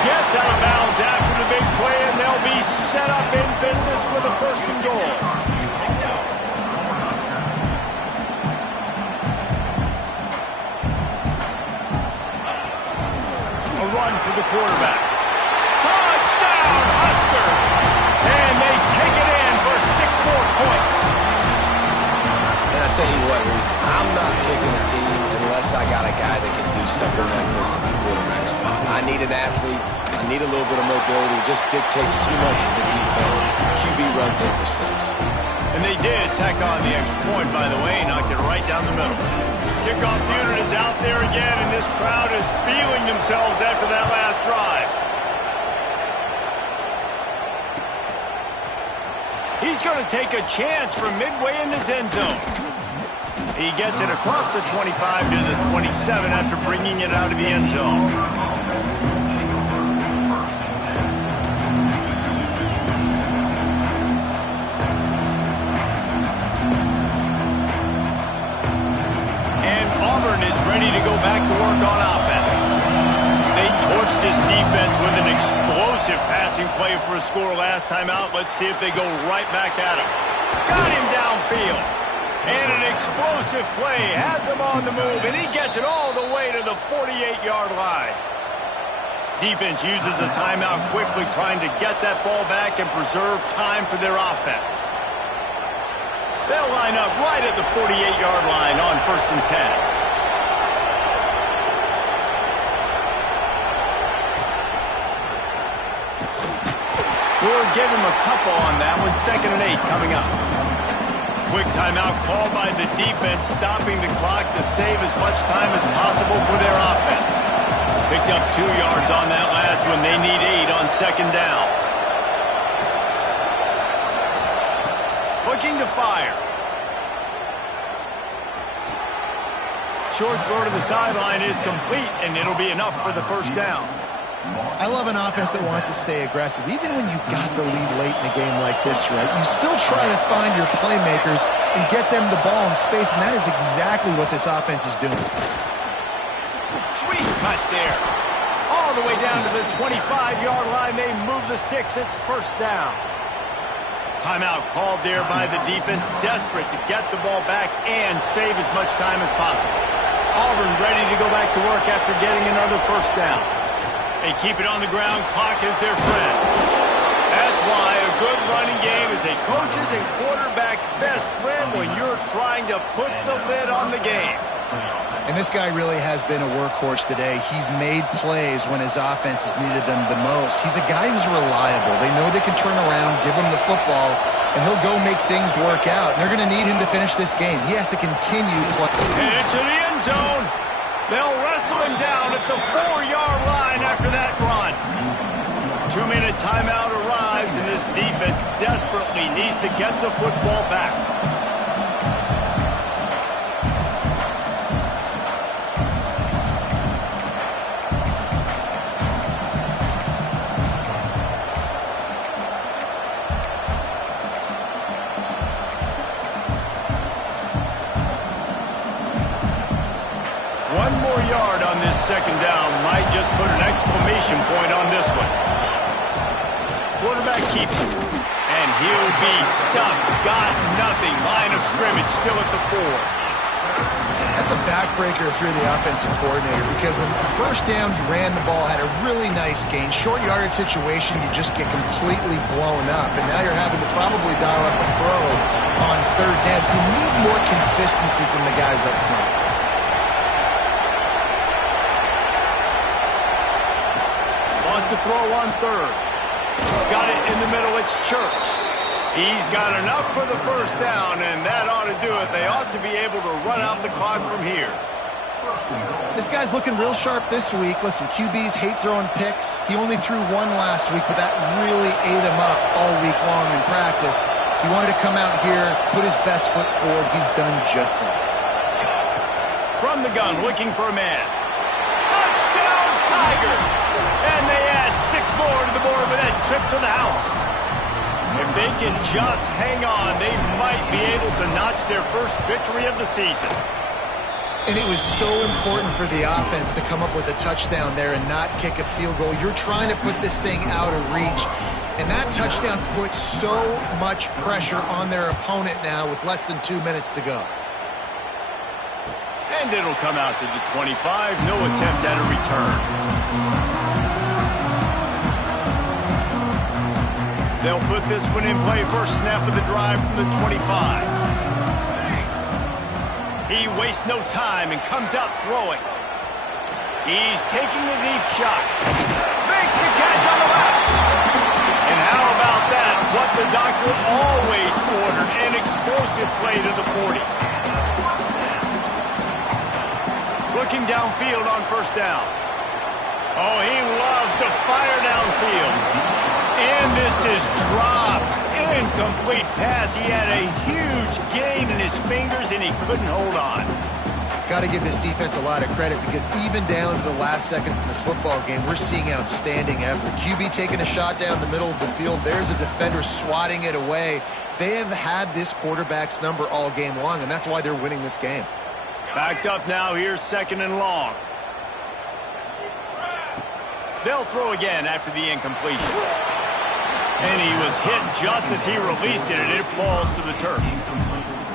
Gets out of bounds after the big play, and they'll be set up in business with a 1st and goal. A run for the quarterback. Touchdown, Husker! And they take it in for 6 more points. And I tell you what, Reese, I'm not picking a team unless I got a guy that can do something like this in the quarterback spot. I need an athlete. I need a little bit of mobility. It just dictates too much to the defense. QB runs in for 6. And they did tack on the extra point, by the way, knocked it right down the middle. Kickoff unit is out there again, and this crowd is feeling themselves after that last drive. He's going to take a chance from midway in his end zone. He gets it across the 25 to the 27 after bringing it out of the end zone. And Auburn is ready to go back to work on offense. They torched this defense with an explosive passing play for a score last time out. Let's see if they go right back at him. Got him downfield. And an explosive play has him on the move, and he gets it all the way to the 48-yard line. Defense uses a timeout quickly, trying to get that ball back and preserve time for their offense. They'll line up right at the 48-yard line on 1st and 10. We'll give him a couple on that one. 2nd and 8 coming up. Quick timeout called by the defense, stopping the clock to save as much time as possible for their offense. Picked up 2 yards on that last one. They need 8 on 2nd down. Looking to fire. Short throw to the sideline is complete, and it'll be enough for the 1st down. I love an offense that wants to stay aggressive. Even when you've got the lead late in a game like this, right, you still try to find your playmakers and get them the ball in space, and that is exactly what this offense is doing. Sweet cut there. All the way down to the 25-yard line. They move the sticks. It's 1st down. Timeout called there by the defense, desperate to get the ball back and save as much time as possible. Auburn ready to go back to work after getting another 1st down. They keep it on the ground. Clock is their friend. That's why a good running game is a coach's and quarterback's best friend when you're trying to put the lid on the game. And this guy really has been a workhorse today. He's made plays when his offense has needed them the most. He's a guy who's reliable. They know they can turn around, give him the football, and he'll go make things work out. And they're going to need him to finish this game. He has to continue playing. Headed to the end zone. They'll wrestle him down at the 4-yard line after that run. 2-minute timeout arrives, and this defense desperately needs to get the football back. One more yard on this second down might just put an exclamation point on this one. Quarterback keeps it, and he'll be stuffed. Got nothing. Line of scrimmage still at the 4. That's a backbreaker through the offensive coordinator because on the first down, you ran the ball, had a really nice gain. Short yardage situation, you just get completely blown up, and now you're having to probably dial up a throw on third down. You need more consistency from the guys up front. Wants to throw on third. Got it in the middle. It's Church. He's got enough for the first down, and that ought to do it. They ought to be able to run out the clock from here. This guy's looking real sharp this week. Listen, QBs hate throwing picks. He only threw one last week, but that really ate him up all week long in practice. He wanted to come out here, put his best foot forward. He's done just that. From the gun, looking for a man. Touchdown, Tigers! And they add 6 more to the board with that trip to the house. If they can just hang on, they might be able to notch their first victory of the season. And it was so important for the offense to come up with a touchdown there and not kick a field goal. You're trying to put this thing out of reach, and that touchdown puts so much pressure on their opponent now with less than 2 minutes to go. And it'll come out to the 25. No attempt at a return. They'll put this one in play. First snap of the drive from the 25. He wastes no time and comes out throwing. He's taking the deep shot. Makes the catch on the left. And how about that? What the doctor always ordered, an explosive play to the 40. Looking downfield on first down. Oh, he loves to fire downfield. And this is dropped. Incomplete pass. He had a huge gain in his fingers, and he couldn't hold on. Got to give this defense a lot of credit because even down to the last seconds in this football game, we're seeing outstanding effort. QB taking a shot down the middle of the field. There's a defender swatting it away. They have had this quarterback's number all game long, and that's why they're winning this game. Backed up now. Here's second and long. They'll throw again after the incompletion. And he was hit just as he released it, and it falls to the turf.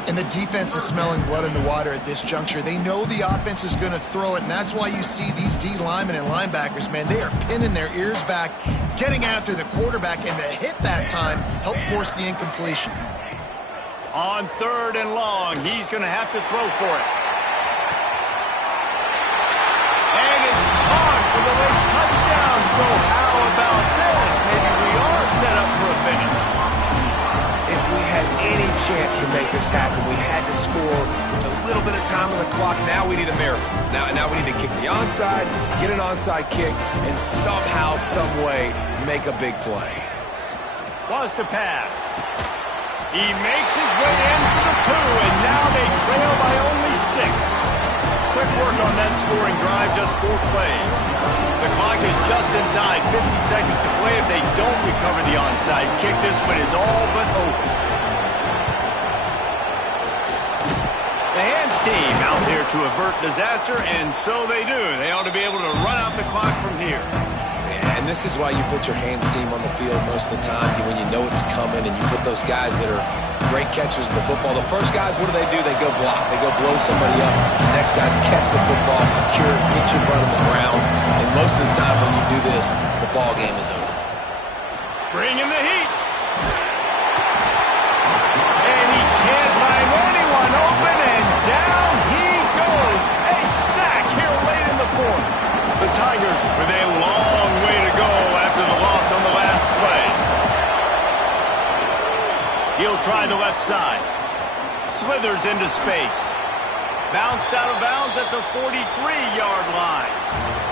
And the defense is smelling blood in the water at this juncture. They know the offense is going to throw it, and that's why you see these D linemen and linebackers, man, they are pinning their ears back, getting after the quarterback, and the hit that time helped force the incompletion. On third and long, he's going to have to throw for it. And it's caught for the late touchdown, so how about this? Maybe we are set up for a finish. If we had any chance to make this happen, we had to score with a little bit of time on the clock. Now we need a miracle. Now we need to kick the onside, get an onside kick, and somehow, some way, make a big play. Was to pass. He makes his way in for the 2, and now they trail by only 6. Quick work on that scoring drive, just 4 plays. The clock is just inside 50 seconds to play. If they don't recover the onside kick, this one is all but over. The hands team out there to avert disaster, and so they do. They ought to be able to run out the clock from here. And this is why you put your hands team on the field most of the time when you know it's coming, and you put those guys that are great catchers of the football. The first guys, what do? They go block. They go blow somebody up. The next guys catch the football, secure it, get your butt on the ground. And most of the time when you do this, the ball game is over. Bring in the heat. And he can't find anyone open, and down he goes. A sack here late in the fourth. The Tigers with a long way to go after the loss on the last play. He'll try the left side. Slithers into space. Bounced out of bounds at the 43-yard line.